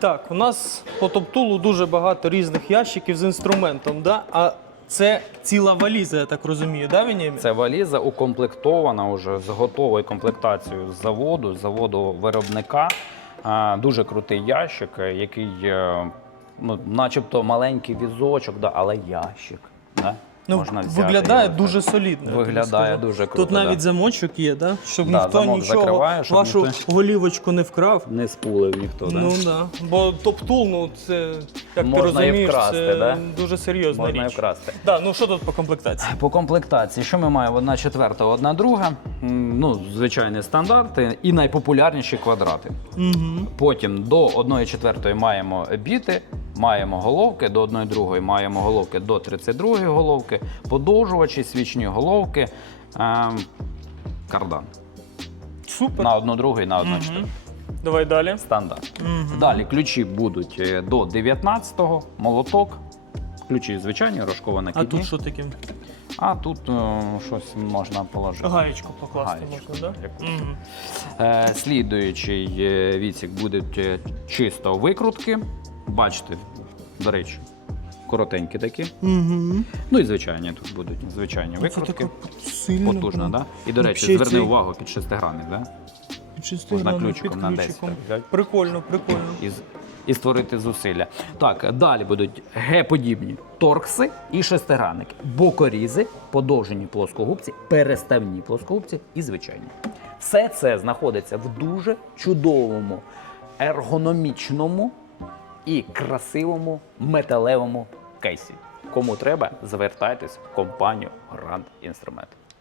Так, у нас по топтулу дуже багато різних ящиків з інструментом, да? а це ціла валіза, я так розумію, да, Веніамін? Це валіза укомплектована вже з готовою комплектацією з заводу, з заводу виробника. Дуже крутий ящик, е, який, е, ну, начебто маленький візочок, да, але ящик. Да? Ну, Можна взяти виглядає його. дуже солідно. я тобі Виглядає скажу. дуже круто, Тут навіть да. замочок є, да? щоб Да, ніхто замок нічого закриває, щоб вашу ніхто- голівочку не вкрав. Не спулив ніхто. да? Ну да. Бо топтул, ну це як Можна ти розумієш, вкрасти, це да? дуже серйозна Можна і річ. вкрасти. Да, ну що тут по комплектації? По комплектації, що ми маємо? Одна четверта, одна друга. М, Ну, звичайні стандарти і найпопулярніші квадрати. Угу. Потім до 1 четвертої маємо біти, маємо головки, до 1 другої маємо головки до 32 головки, подовжувачі, свічні головки, ем, кардан. Супер. На 1 другу і на 1 Мгм. четверту. Давай далі. Стандарт. Мгм. Далі ключі будуть е, до 19-го, молоток. Ключі звичайні, рожкована А тут що таке? А тут е, щось можна положити. Гаєчку покласти Гаєчку, можна, да? якусь. Мгм. Е, слідуючий е, відсік будуть е, чисто викрутки. Бачите, до речі, коротенькі такі. Угу. Ну і звичайні тут будуть звичайні викрутки. сильно. Потужно, прям. да? І до речі, Вообще зверни цей- увагу під 6 грамів, да? Під Можна грамів, ключиком під на 10 ключиком. так взяти. Прикольно, прикольно. І, з- і створити зусилля. Так, далі будуть Г-подібні торкси і шестигранники, бокорізи, подовжені плоскогубці, переставні плоскогубці і звичайні. Все це знаходиться в дуже чудовому, ергономічному і красивому металевому кейсі. Кому треба, звертайтесь в компанію Grand Instrument.